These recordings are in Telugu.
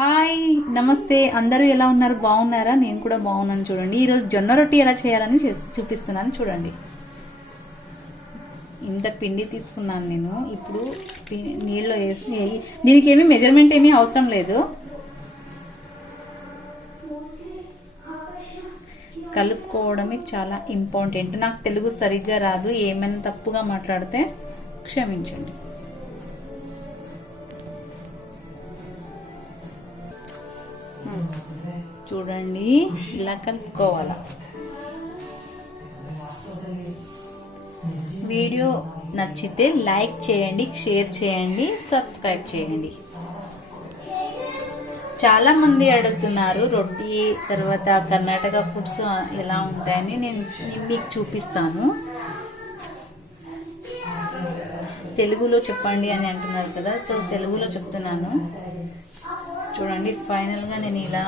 హాయ్ నమస్తే అందరూ ఎలా ఉన్నారు బాగున్నారా నేను కూడా బాగున్నాను చూడండి ఈ రోజు జొన్న రొట్టి ఎలా చేయాలని చూపిస్తున్నాను చూడండి ఇంత పిండి తీసుకున్నాను నేను ఇప్పుడు నీళ్ళలో వేసి దీనికి ఏమీ మెజర్మెంట్ ఏమీ అవసరం లేదు కలుపుకోవడమే చాలా ఇంపార్టెంట్ నాకు తెలుగు సరిగ్గా రాదు ఏమైనా తప్పుగా మాట్లాడితే క్షమించండి చూడండి ఇలా కలుపుకోవాలా వీడియో నచ్చితే లైక్ చేయండి షేర్ చేయండి సబ్స్క్రైబ్ చేయండి చాలా మంది అడుగుతున్నారు రొట్టి తర్వాత కర్ణాటక ఫుడ్స్ ఎలా ఉంటాయని నేను మీకు చూపిస్తాను తెలుగులో చెప్పండి అని అంటున్నారు కదా సో తెలుగులో చెప్తున్నాను చూడండి ఫైనల్ గా నేను ఇలా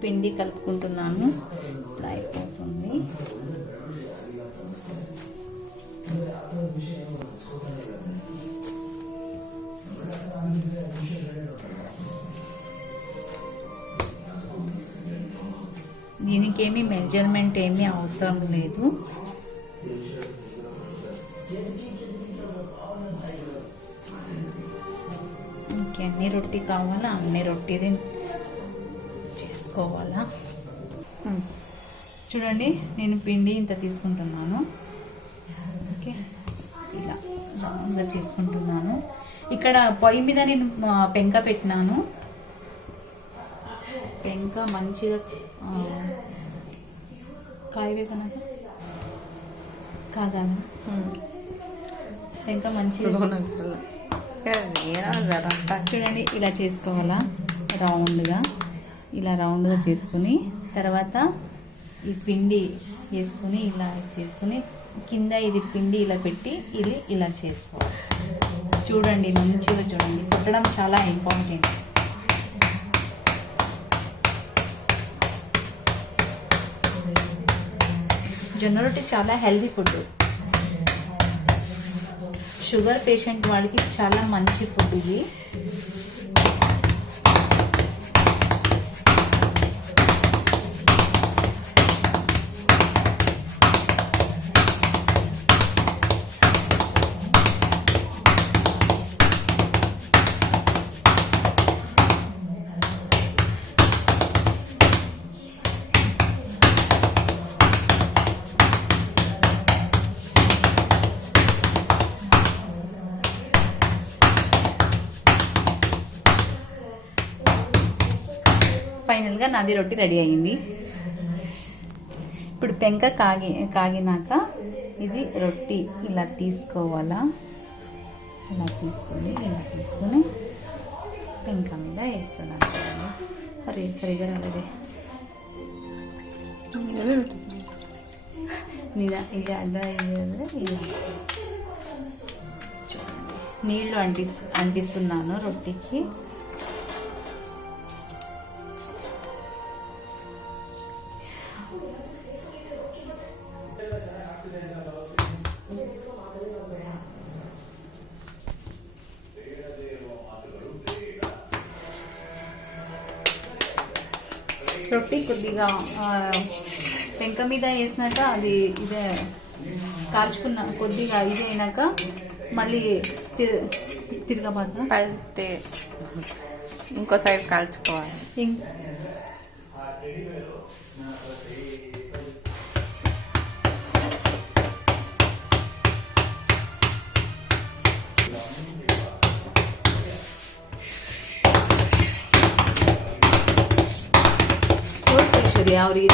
పిండి కలుపుకుంటున్నాను ఇప్పుడు అయిపోతుంది దీనికేమీ మెజర్మెంట్ ఏమీ అవసరం లేదు ఎన్ని రొట్టి కావాలా అన్ని రొట్టిది చేసుకోవాలా చూడండి నేను పిండి ఇంత తీసుకుంటున్నాను ఓకే ఇలా రౌండ్గా చేసుకుంటున్నాను ఇక్కడ పొయ్యి మీద నేను పెంక పెట్టినాను పెంక మంచిగా కాయవేకనా కాగాను పెంక మంచిగా చూడండి ఇలా చేసుకోవాలా ఇలా రౌండ్గా చేసుకుని తర్వాత ఈ పిండి వేసుకుని ఇలా చేసుకుని కింద ఇది పిండి ఇలా పెట్టి ఇది ఇలా చేసుకోవాలి చూడండి మంచిగా చూడండి కుట్టడం చాలా ఇంపార్టెంట్ జొన్న రొట్టి చాలా హెల్తీ ఫుడ్ షుగర్ పేషెంట్ వాళ్ళకి చాలా మంచి ఫుడ్ ఇది ఫైనల్ గా నాది రొట్టి రెడీ అయింది ఇప్పుడు పెంక కాగినాక ఇది రొట్టి ఇలా తీసుకోవాలా ఇలా తీసుకొని పెంక మీద వేస్తున్నాను అరే సరిగా రాలేదే ఇది అడ్డ ఇలా నీళ్ళు అంటిస్తున్నాను రొట్టికి రొట్టి కొద్దిగా పెంక మీద వేసినాక అది ఇదే కాల్చుకున్న కొద్దిగా ఇది అయినాక మళ్ళీ తిరగబాత అంటే ఇంకో సైడ్ కాల్చుకోవాలి और ये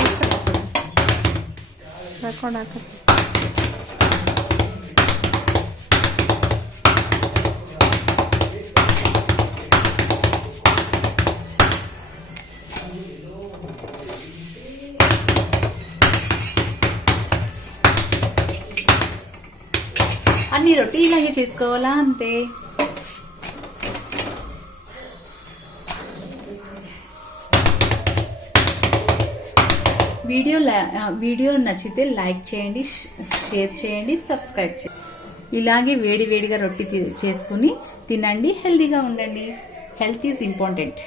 అన్ని రొట్టి ఇలాగే చేసుకోవాలా అంతే వీడియో నచ్చితే లైక్ చేయండి షేర్ చేయండి సబ్స్క్రైబ్ చేయండి ఇలాగే వేడివేడిగా రొట్టి చేసుకుని తినండి హెల్తీగా ఉండండి హెల్త్ ఈజ్ ఇంపార్టెంట్